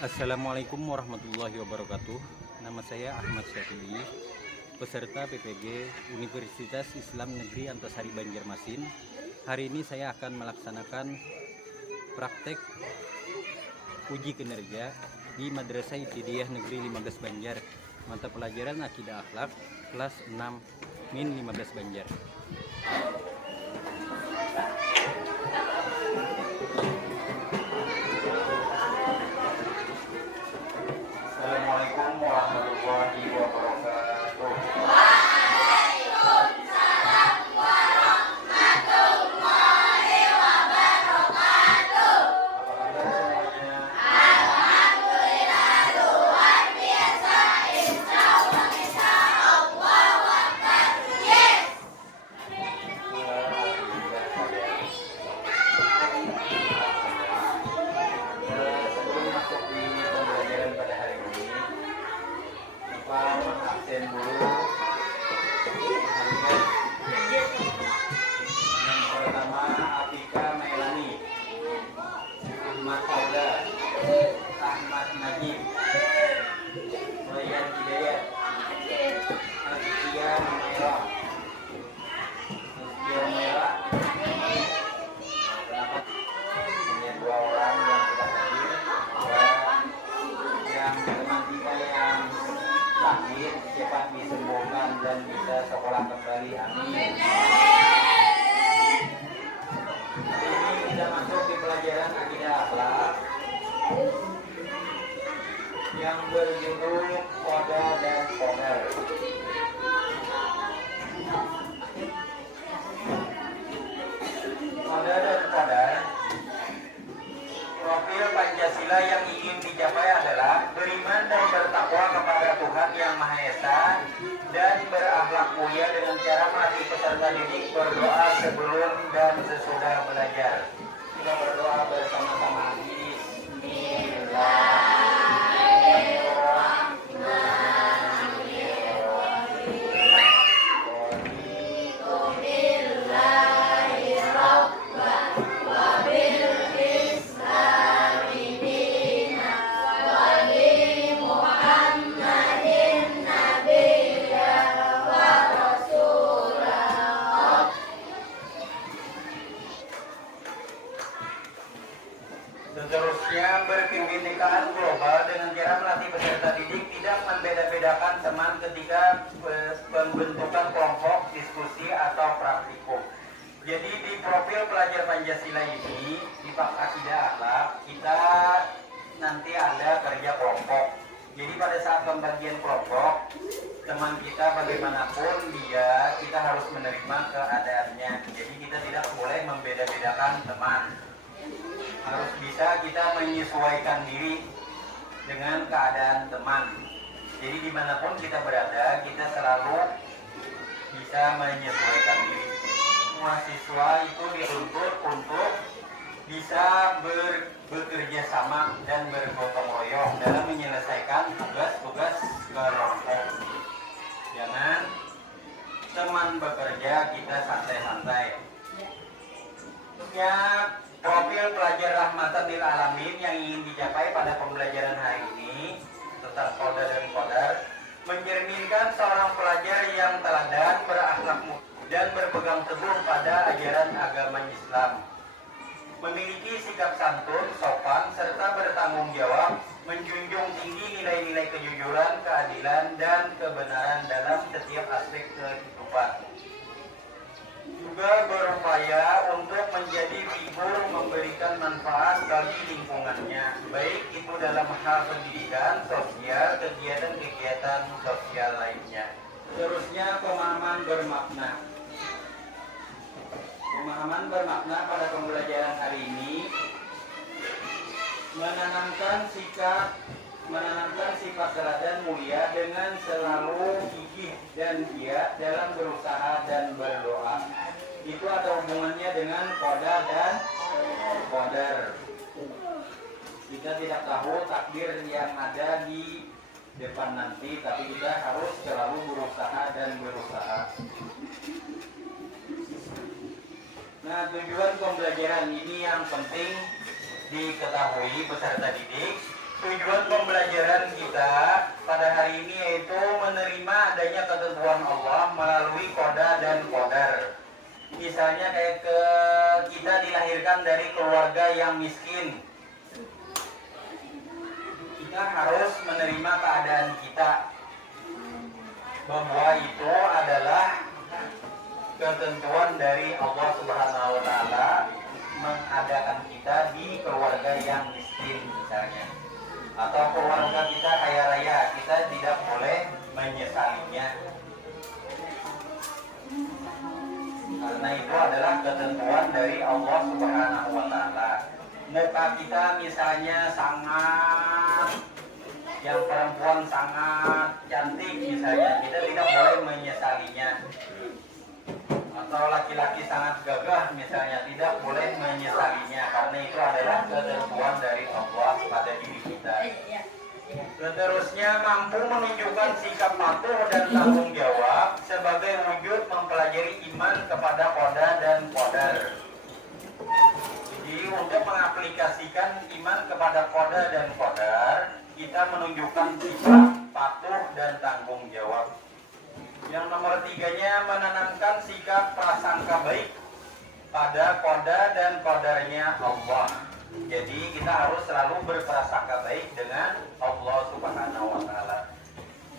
Assalamualaikum warahmatullahi wabarakatuh. Nama saya Ahmad Syafi'i, peserta PPG Universitas Islam Negeri Antasari Banjarmasin. Hari ini saya akan melaksanakan praktek uji kinerja di Madrasah Ibtidaiyah Negeri 15 Banjar, mata pelajaran Akidah Akhlak kelas 6-15 Banjar. Assalamualaikum warahmatullahi wabarakatuh. Waalaikumsalam warahmatullahi wabarakatuh. Apa kabar semuanya? Alhamdulillah luar biasa. Insyaallah Akbar. Yes. Sebelum masuk di pembelajaran pada hari ini, Bapak mengabsen dulu harian. Yang pertama Atika Melani, Ahmad Fauda, Ahmad Najib, Ryan Hidayat, Azkia Merah, hanya dua orang yang tidak hadir, dan yang teman kita yang sakit cepat disembuhkan dan bisa sekolah kembali, amin. Ini kita masuk di pelajaran Akidah Akhlak yang berjudul Koda dan Qadar. Koda dan Qadar. Profil Pancasila yang ingin dicapai adalah beriman dan bertakwa kepada Tuhan Yang Maha Esa dan berakhlak mulia dengan cara melatih peserta didik berdoa sebelum dan sesudah belajar. Kita berdoa bersama-sama. Seterusnya, berkebinekaan global dengan cara melatih peserta didik tidak membeda-bedakan teman ketika pembentukan kelompok, diskusi, atau praktikum. Jadi di profil pelajar Pancasila ini, di Pak Akidah Akhlak, kita nanti ada kerja kelompok. Jadi pada saat pembagian kelompok, teman kita bagaimanapun dia, kita harus menerima keadaannya. Jadi kita tidak boleh membeda-bedakan teman. Harus bisa kita menyesuaikan diri dengan keadaan teman. Jadi dimanapun kita berada, kita selalu bisa menyesuaikan diri. Mahasiswa itu dituntut untuk bisa bekerja sama dan bergotong royong dalam menyelesaikan tugas-tugas kelompok. Jangan teman bekerja kita santai-santai. Ya, profil pelajar rahmatan lil alamin yang ingin dicapai pada pembelajaran hari ini tentang Qadar dan Qadar mencerminkan seorang pelajar yang teladan, berakhlak mulia dan berpegang teguh pada ajaran agama Islam, memiliki sikap santun, sopan, serta bertanggung jawab, menjunjung tinggi nilai-nilai kejujuran, keadilan, dan kebenaran dalam setiap aspek kehidupan. Juga berupaya untuk menjadi figur memberikan manfaat bagi lingkungannya, baik itu dalam hal pendidikan, sosial, kegiatan-kegiatan sosial lainnya. Seterusnya, pemahaman bermakna. Pemahaman bermakna pada pembelajaran hari ini menanamkan sifat teladan mulia dengan selalu gigih dan giat dalam berusaha dan berdoa. Itu ada hubungannya dengan Qada dan Qadar. Kita tidak tahu takdir yang ada di depan nanti, tapi kita harus selalu berusaha dan berusaha. Nah, tujuan pembelajaran ini yang penting diketahui peserta didik tujuan pembelajaran kita pada hari ini yaitu menerima adanya ketentuan Allah melalui koda dan kodar. Misalnya kayak kita dilahirkan dari keluarga yang miskin, kita harus menerima keadaan kita bahwa itu adalah ketentuan dari Allah Subhanahu wa taala mengadakan kita di keluarga yang miskin misalnya, atau keluarga kita kaya raya, kita tidak boleh menyesalinya karena itu adalah ketentuan dari Allah Subhanahu wa taala. Muka kita misalnya sangat, yang perempuan sangat cantik misalnya, kita tidak boleh menyesalinya. Atau laki-laki sangat gagah misalnya, tidak boleh menyesalinya karena itu adalah ketentuan dari Allah pada diri kita. Seterusnya, mampu menunjukkan sikap patuh dan tanggung jawab sebagai wujud mempelajari iman kepada koda dan kodar. Jadi untuk mengaplikasikan iman kepada koda dan kodar, kita menunjukkan sikap patuh dan tanggung jawab. Yang nomor 3-nya, menanamkan sikap prasangka baik pada koda dan kodarnya Allah. Jadi kita harus selalu berprasangka baik dengan Allah Subhanahu wa taala.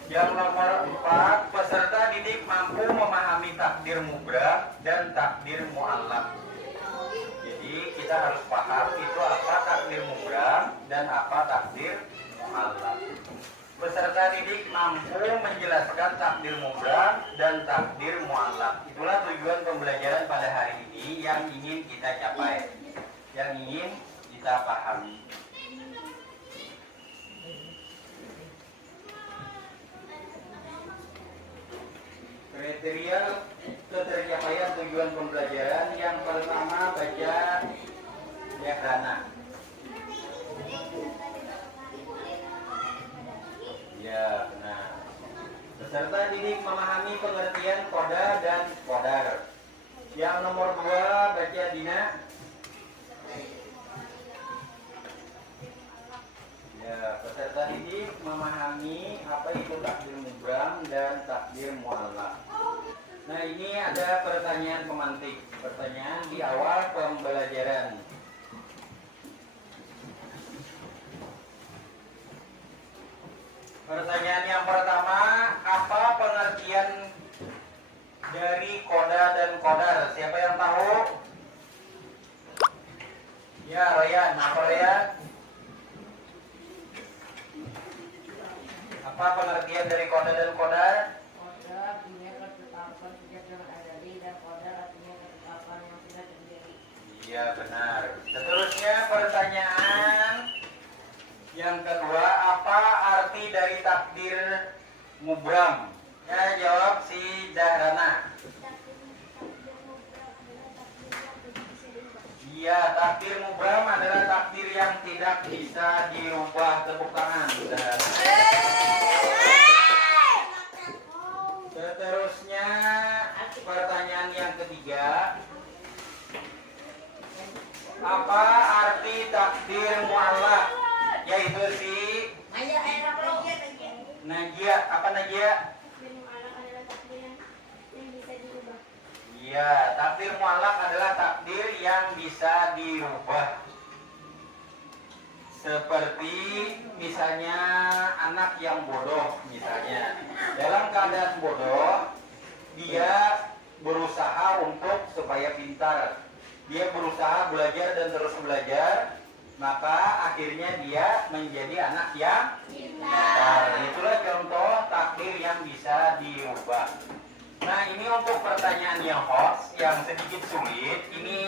Yang nomor 4, peserta didik mampu memahami takdir mubram dan takdir mu'allaq. Jadi kita harus paham itu apa takdir mubram dan apa takdir mu'allaq. Peserta didik mampu menjelaskan takdir mubram dan takdir mu'allaq. Itulah tujuan pembelajaran pada hari ini yang ingin kita capai, yang ingin kita pahami. Kriteria ketercapaian tujuan pembelajaran yang pertama, baca Dana. Ya, benar. Peserta didik memahami pengertian koda dan kodar. Yang nomor 2, baca Dina. Ya, peserta didik memahami apa itu takdir mubram dan takdir mu'allaq. Nah, ini ada pertanyaan pemantik, pertanyaan di awal pembelajaran. Pertanyaan yang pertama, apa pengertian dari koda dan kodar? Siapa yang tahu? Ya, Ryan. Apa Ryan? Apa pengertian dari koda dan kodar? Koda artinya ketetapan sejak yang ada di, dan kodar artinya ketetapan yang sudah terjadi. Iya, benar. Seterusnya pertanyaan yang kedua, apa arti dari takdir mubram? Ya, jawab si Zahrana. Iya, takdir mubram adalah takdir yang tidak bisa dirubah. Tepuk tangan, Zahrana. Seterusnya pertanyaan yang ketiga, apa arti takdir mu'allaq? Yaitu si Najia. Apa Najia? Iya, takdir mu'allaq adalah takdir yang bisa dirubah. Seperti misalnya anak yang bodoh misalnya. Dalam keadaan bodoh, dia berusaha untuk supaya pintar. Dia berusaha belajar dan terus belajar, maka akhirnya dia menjadi anak yang pintar. Itulah contoh takdir yang bisa dirubah. Nah, ini untuk pertanyaan yang hot, yang sedikit sulit. Ini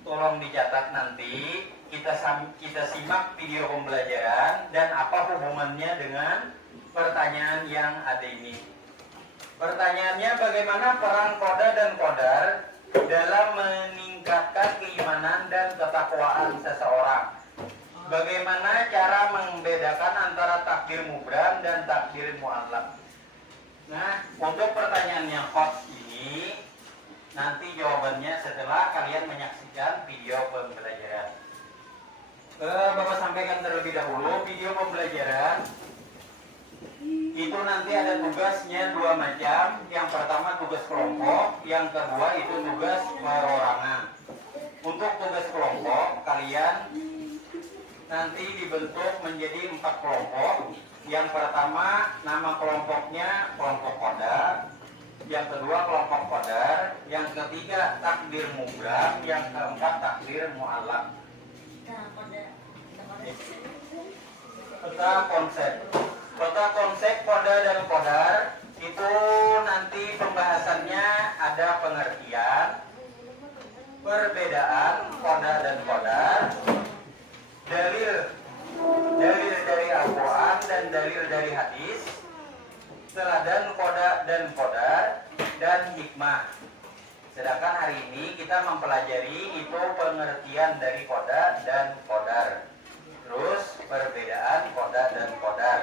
tolong dicatat nanti. Kita simak video pembelajaran dan apa hubungannya dengan pertanyaan yang ada ini. Pertanyaannya, bagaimana peran koda dan kodar dalam meningkatkan keimanan dan ketakwaan seseorang? Bagaimana cara membedakan antara takdir mubram dan takdir mu'allaq? Nah, untuk pertanyaan yang hot ini, nanti jawabannya setelah kalian menyaksikan video pembelajaran. Bapak sampaikan terlebih dahulu video pembelajaran itu nanti ada tugasnya dua macam. Yang pertama tugas kelompok, yang kedua itu tugas perorangan. Untuk tugas kelompok kalian nanti dibentuk menjadi 4 kelompok. Yang pertama nama kelompoknya kelompok kodar, yang kedua kelompok kodar, yang ketiga takdir mubram, yang keempat takdir mu'allaq. Peta konsep koda dan kodar itu nanti pembahasannya ada pengertian, perbedaan koda dan kodar, dalil dari Al-Quran dan dalil dari hadis, teladan koda dan kodar, dan hikmah. Sedangkan hari ini kita mempelajari itu pengertian dari koda dan kodar, terus perbedaan koda dan kodar,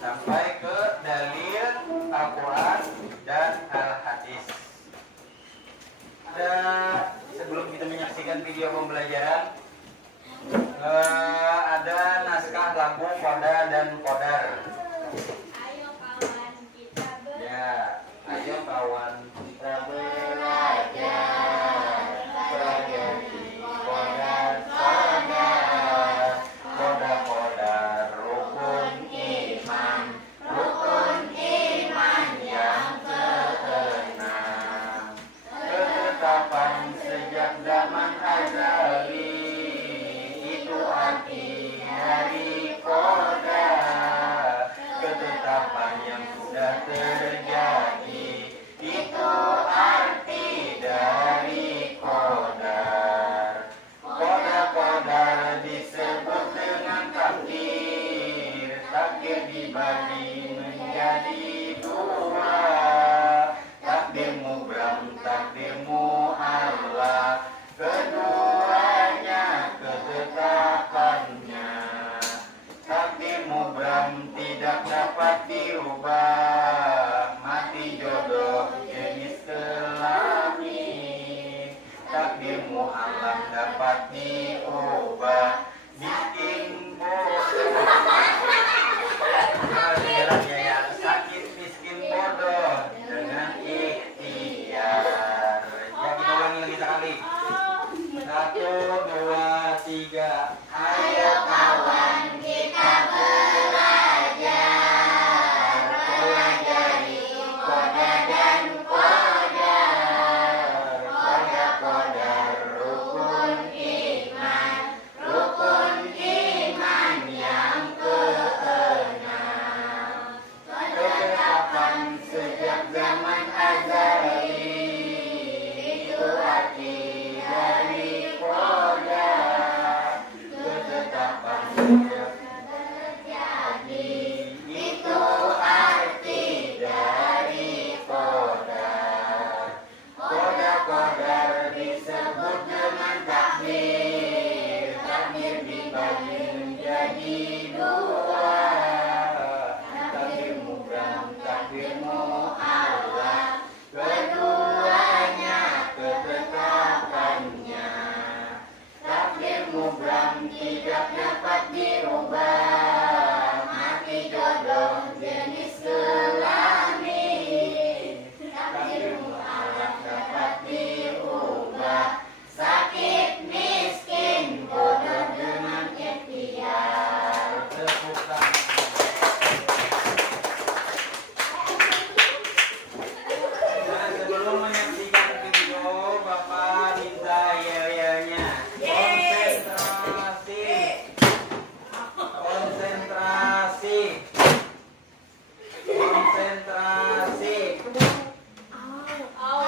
sampai ke dalil Al-Quran dan Al-Hadis. Sebelum kita menyaksikan video pembelajaran, ada naskah lagu koda dan kodar. Ayo kawan kita Ya, ayo kawan kita belajar pelajari kodar kodar, kodar kodar rukun iman yang keenam, ketetapan sejak zaman azali. Dari koda, ketetapan yang sudah terjadi, itu arti dari kodar. Kodar disebut dengan takdir. Takdir dibagi menjadi dua, takdir mubram, takdir mu'allaq. Keduanya ketetapannya, takdir mubram tidak dapat dirubah, mati jodoh jenis kelamin. Takdir mu'allaq dapat diubah, bikin bodoh. Akhirnya yang sakit miskin bodoh dengan ikhtiar. Ya, kita ulangi lagi sekali. 1, 2, 3. Ayo kawan kita belajar pelajari koda dan kodar. Kodar rukun iman yang keenam. Ketetapan sejak zaman azali, itu arti dari kodar. Ketetapan sejak terjadi, itu arti dari kodar. Kodar disebut dengan takdir. Takdir dibagi menjadi dua, takdir mubram, takdir mu'allaq. Keduanya ketetapannya, takdir mubram tidak dapat dirubah, mati jodoh jenis kelamin. Takdir mu'allaq dapat diubah, sakit miskin bodoh dengan ikhtiar. Tepuk tangan. Nah, sebelum menyaksikan video, Bapak minta yel-yelnya. Konsentrasi.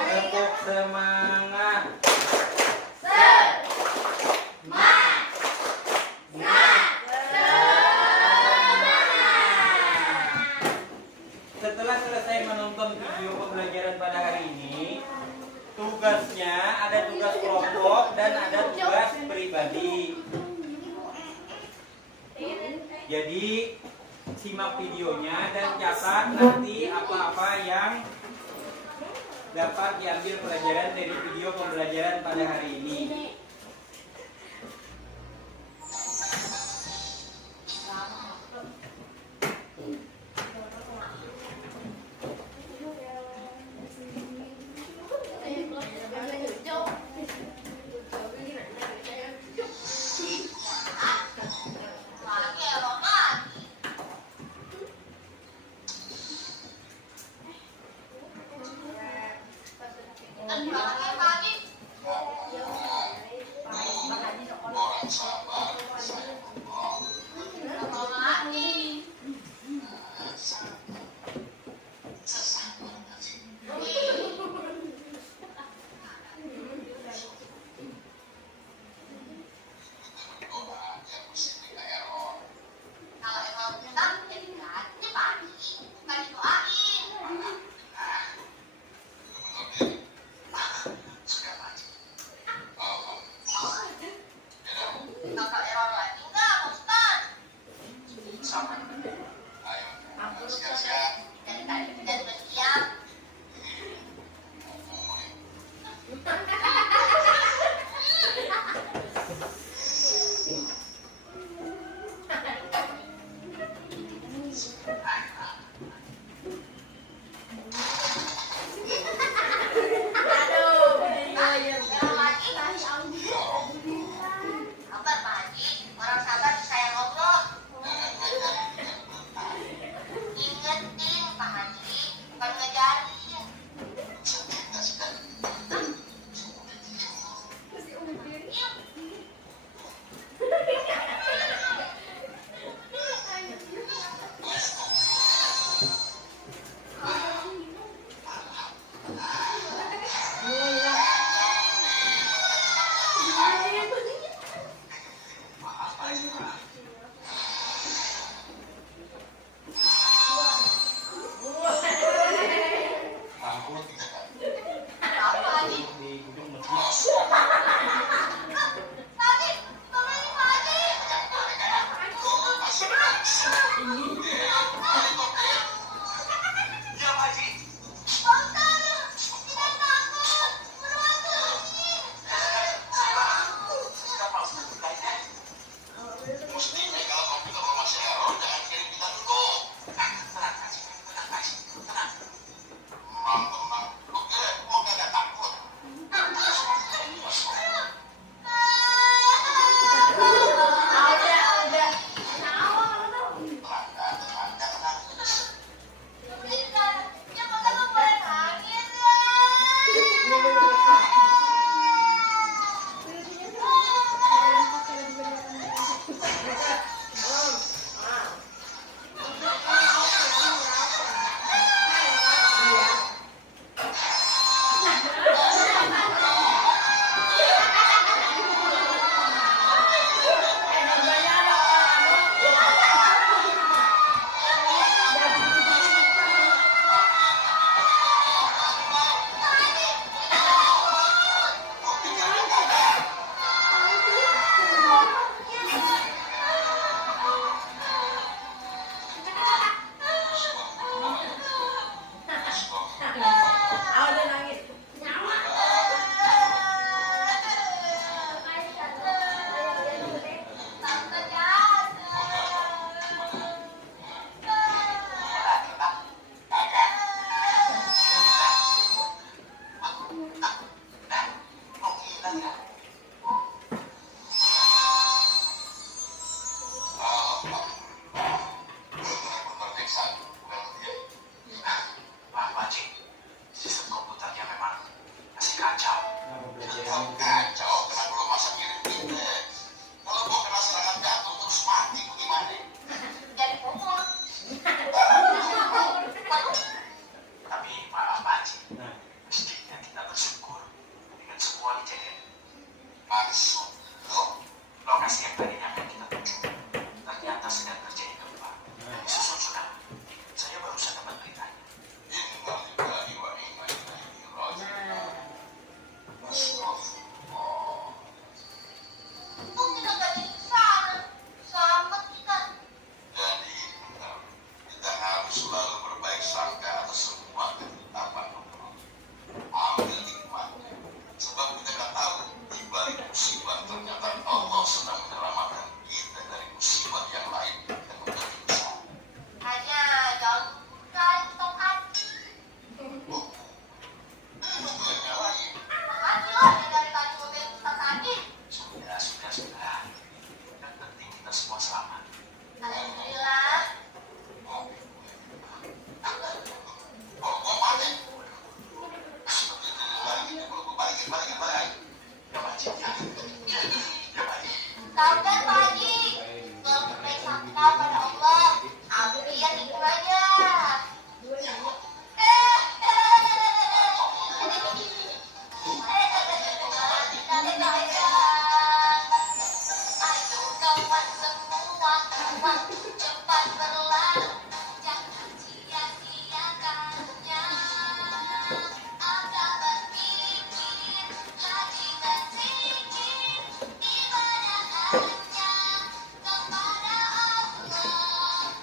Tepuk semangat. Setelah selesai menonton video pembelajaran pada hari ini, tugasnya ada tugas kelompok dan ada tugas pribadi. Jadi simak videonya dan catat nanti apa-apa yang dapat diambil pelajaran dari video pembelajaran pada hari ini. Kalau emang kita jadi ganti Pak Haji, bukan didoain. Kakak error lagi enggak, Pak Ustadz? Dari tadi kita sudah siap. Error lagi. Sabar Pak Haji, orang sabar disayang Allah. Ingetin Pak Haji, bukan ngejarin. Apa Haji? Haji, tolongin Pak Haji. Pak Ustadz, tidak takut. Beruang Haji. Ya maka nggak boleh nangis jadi kumur. Lokasi yang tadinya akan kita tuju ternyata sedang terjadi gempa. Disusul tsunami. Saya barusan dapat beritanya. Kok kita nggak di sana? Selamat kita. Jadi kita harus selalu berbaik sangka atas semua ketetapan Allah. Ambil hikmahnya. Sebab kita nggak tahu di balik musibah ternyata Allah sedang menyelamatkan Tahu kan Pak Haji? Kalau berbaik sangka pada Allah, ambil itu aja. Ayo kawan semua, waktu cepat berlalu, jangan sia-siakannya. Angkat berpikir, hati berzikir, ibadah hanya kepada Allah.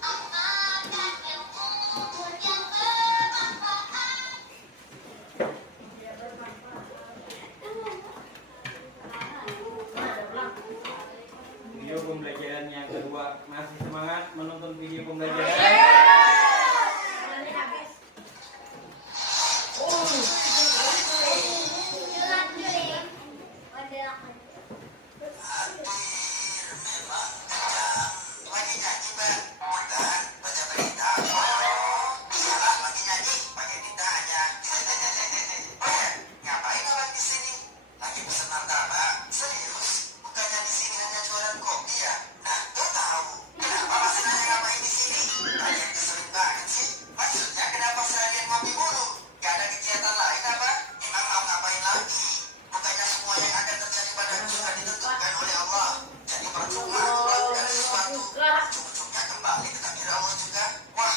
Amalkan ilmu yang bermanfaat. Video pembelajaran yang kedua, masih semangat menonton video pembelajaran? Lagi nyanyi mbak, bukan baca berita. Iyalah lagi nyanyi, pakai ditanya. Oh ya, ngapain abang di sini? Lagi pesen martabak. Serius? Bukannya di sini hanya jualan kopi ya? Nah, tuh tahu. Kenapa masih nanya ngapain di sini? Kalian keselin banget sih. Maksudnya kenapa seharian ngopi mulu? Gak ada kegiatan lain apa? Emang mau ngapain lagi? Bukannya semua yang akan terjadi padamu sudah ditentukan oleh Allah. Jadi percuma aku lakukan sesuatu. Ujung-ujungnya kembali ke takdir Allah juga. Wah,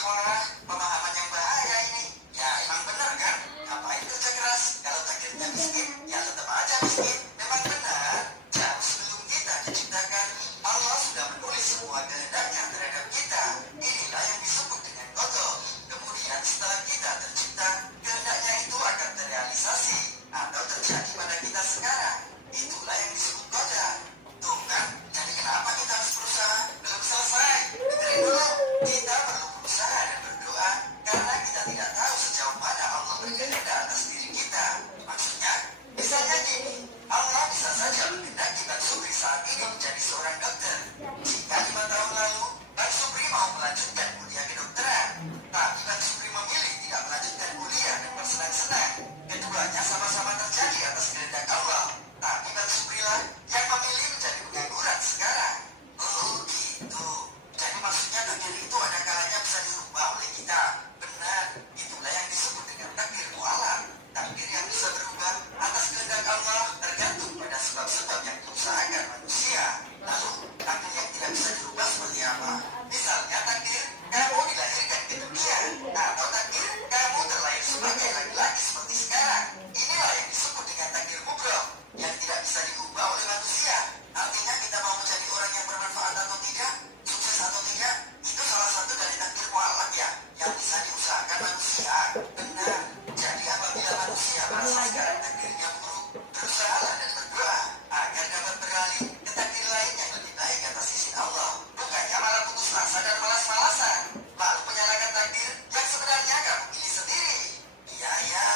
pemahaman yang bahaya ini. Ya emang benar kan? Ngapain kerja keras? Kalau takdirnya miskin, ya tetap aja miskin. Memang benar. Jauh sebelum kita diciptakan, Allah sudah menulis semua kehendaknya terhadap kita. Inilah yang disebut dengan qada. Kemudian setelah kita tercipta, kehendaknya itu akan terrealisasi atau terjadi pada kita sekarang. Itulah yang disebut qada. Tuh kan, jadi kenapa kita harus berusaha? Belum selesai. Dengerin dulu. Kita perlu berusaha dan berdoa karena kita tidak tahu sejauh mana Allah berkehendak atas diri kita. Maksudnya, misalnya gini, Allah bisa saja menghendaki Bang Supri saat ini menjadi seorang dokter. Jika 5 tahun lalu, Bang Supri mau melanjutkan kuliah kedokteran, tapi Bang Supri memilih tidak melanjutkan kuliah dan bersenang-senang. Keduanya sama-sama terjadi atas kehendak Allah. Tapi Bang Supri lah yang memilih menjadi pengangguran sekarang. Oh gitu. Jadi maksudnya takdir itu ada kalanya bisa dirubah oleh kita. Benar, itulah yang disebut dengan takdir mu'alaf. Takdir yang bisa berubah atas kehendak Allah tergantung pada sebab-sebab yang diusahakan manusia. Lalu, takdir yang tidak bisa dirubah seperti apa? Misalnya takdir kamu dilahirkan ke dunia, atau takdir kamu terlahir sebagai laki-laki seperti sekarang. Inilah yang disebut dengan takdir kubro, yang tidak bisa diubah oleh manusia. Artinya kita mau menjadi orang yang bermanfaat atau tidak, sukses atau tidak, itu salah satu dari takdir mu'alaf ya, yang bisa diusahakan manusia. Benar. Jadi apabila manusia merasa sekarang takdirnya buruk, berusahalah dan berdoa agar dapat beralih ke takdir lain yang lebih baik atas izin Allah. Bukannya malah putus asa dan malas-malasan, lalu menyalahkan takdir yang sebenarnya kamu pilih sendiri. Iya ya,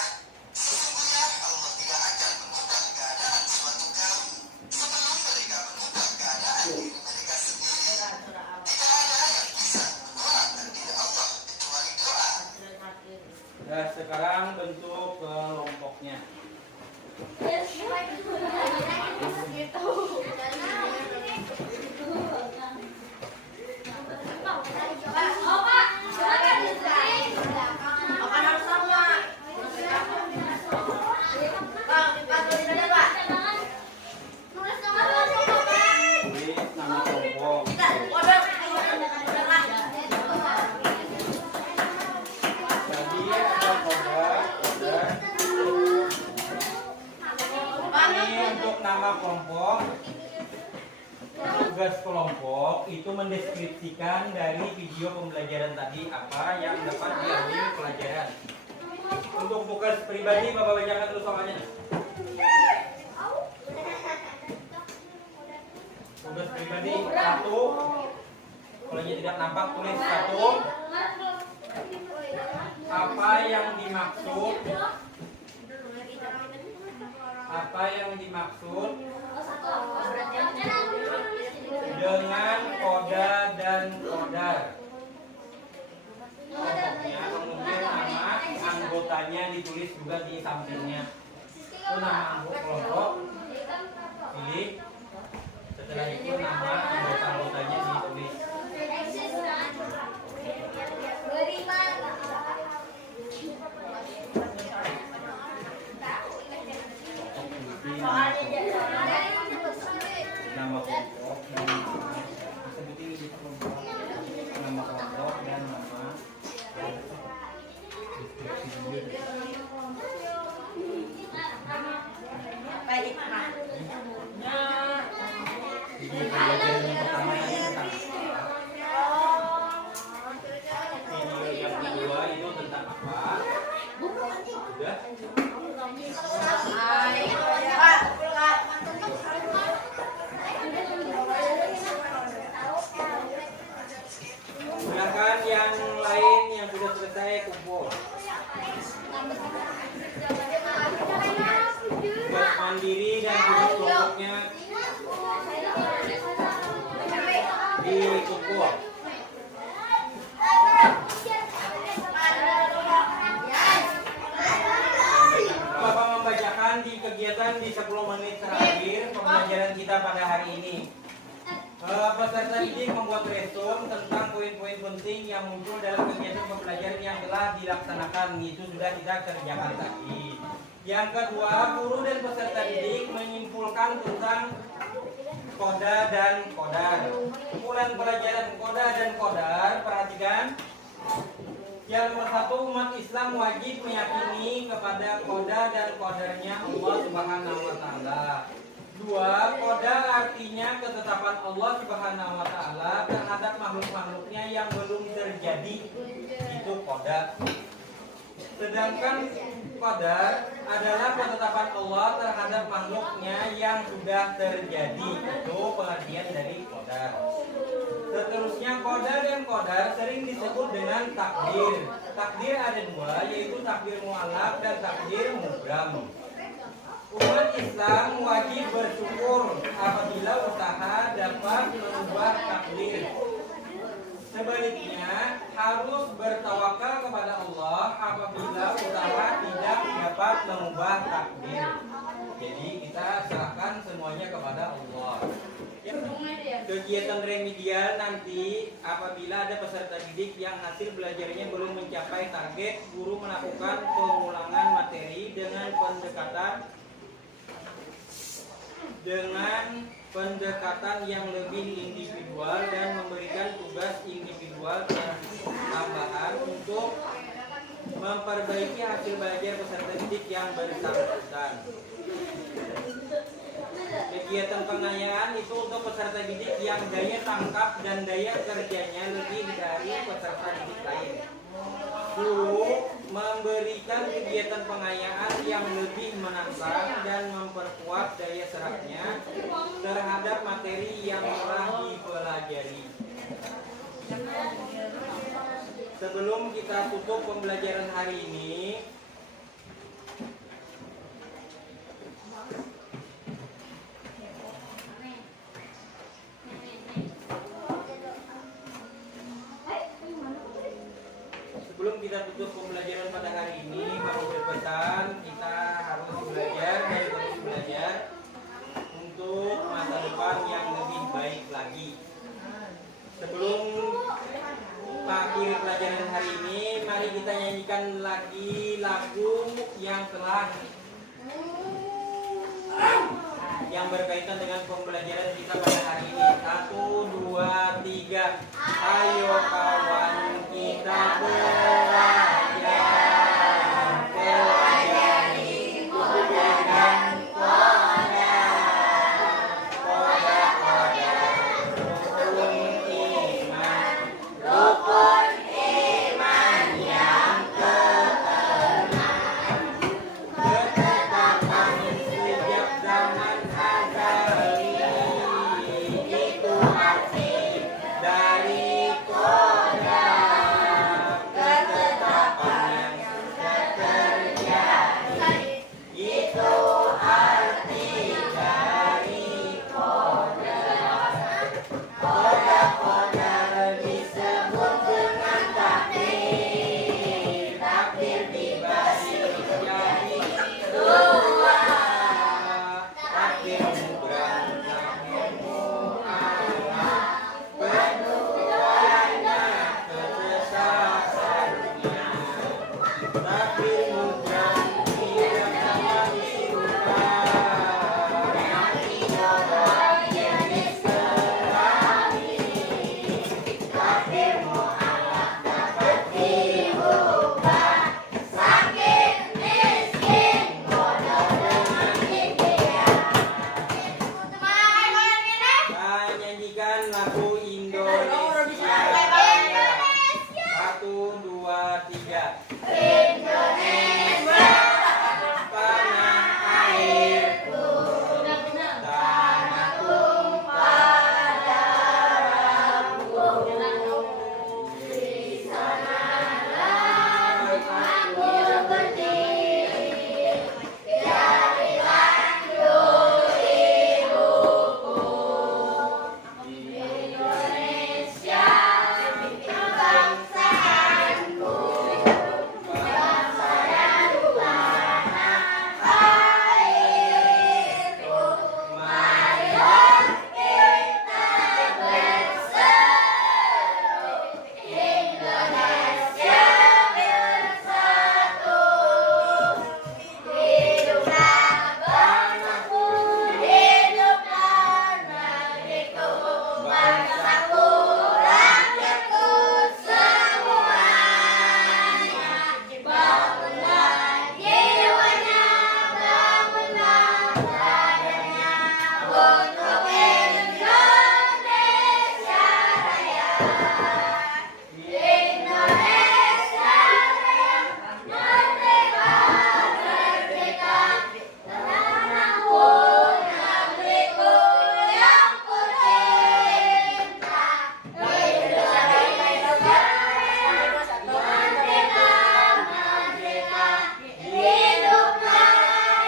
sesungguhnya Allah tidak akan mengubah keadaan suatu kaum sebelum mereka mengubah keadaan diri mereka sendiri. Tidak ada yang bisa menolak takdir Allah kecuali doa. Nah, sekarang bentuk kelompoknya. Tulis nama kelompok. Tadi ada kodar. Ini untuk nama kelompok. Tugas kelompok itu mendeskripsikan dari video pembelajaran tadi apa yang dapat diambil pelajaran. Untuk tugas pribadi, Bapak bacakan dulu soalnya. Tugas pribadi 1. Kalau tidak nampak tulis 1. Apa yang dimaksud? Apa yang dimaksud dengan koda dan kodar? Pokoknya kemudian nama anggotanya ditulis juga di sampingnya. Itu nama anggota kelompok. Pilih. Setelah itu nama anggota-anggotanya ditulis. Nama kelompok dan sebutin di kelompok, nama kelompok dan nama Jadi pembelajaran yang pertama tadi tentang video yang kedua itu tentang apa? Sudah? Silakan yang lain yang sudah selesai kumpul. Buat mandiri dan tugas kelompoknya dikumpul. Bapak membacakan di kegiatan di 10 menit terakhir pembelajaran kita pada hari ini. Peserta didik membuat resume tentang poin-poin penting yang muncul dalam kegiatan pembelajaran yang telah dilaksanakan. Itu sudah kita kerjakan tadi. Yang kedua, guru dan peserta didik menyimpulkan tentang koda dan kodar. Kumpulan pelajaran koda dan kodar, perhatikan. Yang nomor satu, umat Islam wajib meyakini kepada koda dan kodarnya Allah Subhanahu wa Ta'ala. Dua, koda artinya ketetapan Allah Subhanahu wa Ta'ala terhadap makhluk-makhluknya yang belum terjadi. Itu koda. Sedangkan qadar adalah ketetapan Allah terhadap makhluknya yang sudah terjadi. Itu pengertian dari qadar. Seterusnya qadar dan qadar sering disebut dengan takdir. Takdir ada dua, yaitu takdir mu'allaq dan takdir mubram. Umat Islam wajib bersyukur apabila usaha dapat mengubah takdir. Sebaliknya, harus bertawakal kepada Allah apabila usaha tidak dapat mengubah takdir. Jadi kita serahkan semuanya kepada Allah. Kegiatan remedial nanti apabila ada peserta didik yang hasil belajarnya belum mencapai target, guru melakukan pengulangan materi dengan pendekatan yang lebih individual dan memberikan tugas individual tambahan untuk memperbaiki hasil belajar peserta didik yang bersangkutan. Kegiatan pengayaan itu untuk peserta didik yang daya tangkap dan daya kerjanya lebih dari peserta didik lain. Guru memberikan kegiatan pengayaan yang lebih menantang dan memperkuat daya serapnya terhadap materi yang telah dipelajari. Sebelum kita tutup pembelajaran hari ini, pada hari ini, kami berpesan kita harus belajar dan terus belajar untuk masa depan yang lebih baik lagi. Sebelum akhir pelajaran hari ini, mari kita nyanyikan lagi lagu yang telah yang berkaitan dengan pembelajaran kita pada hari ini. 1, 2, 3. Ayo kawan kita belajar. nyanyikan lagu Indonesia. 1, 2, 3. Indonesia, tanah airku, tanah tumpah darahku. Di sanalah aku berdiri, dari lanjut ibuku. Indonesia, bangsaanku, bangsa dan tanah airku. Marilah kita berseru, Indonesia bersatu. Hiduplah bangsaku, hiduplah negeriku, bangsaku, rakyatku semuanya. Bangunlah jiwanya, bangunlah badannya, untuk Indonesia Raya. Indonesia Raya, merdeka, merdeka, tanahku, negeriku yang ku cinta. Indonesia Raya, merdeka, merdeka, hiduplah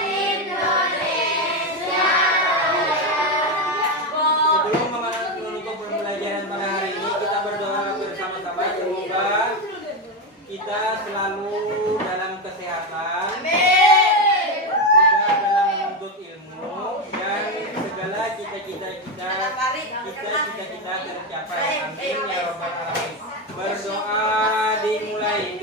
Indonesia Raya. Sebelum menutup pembelajaran pada hari ini, kita berdoa bersama-sama semoga kita selalu dalam kesehatan, juga dalam menuntut ilmu, dan segala cita-cita kita tercapai. Amin ya rabbal alamin. Berdoa dimulai.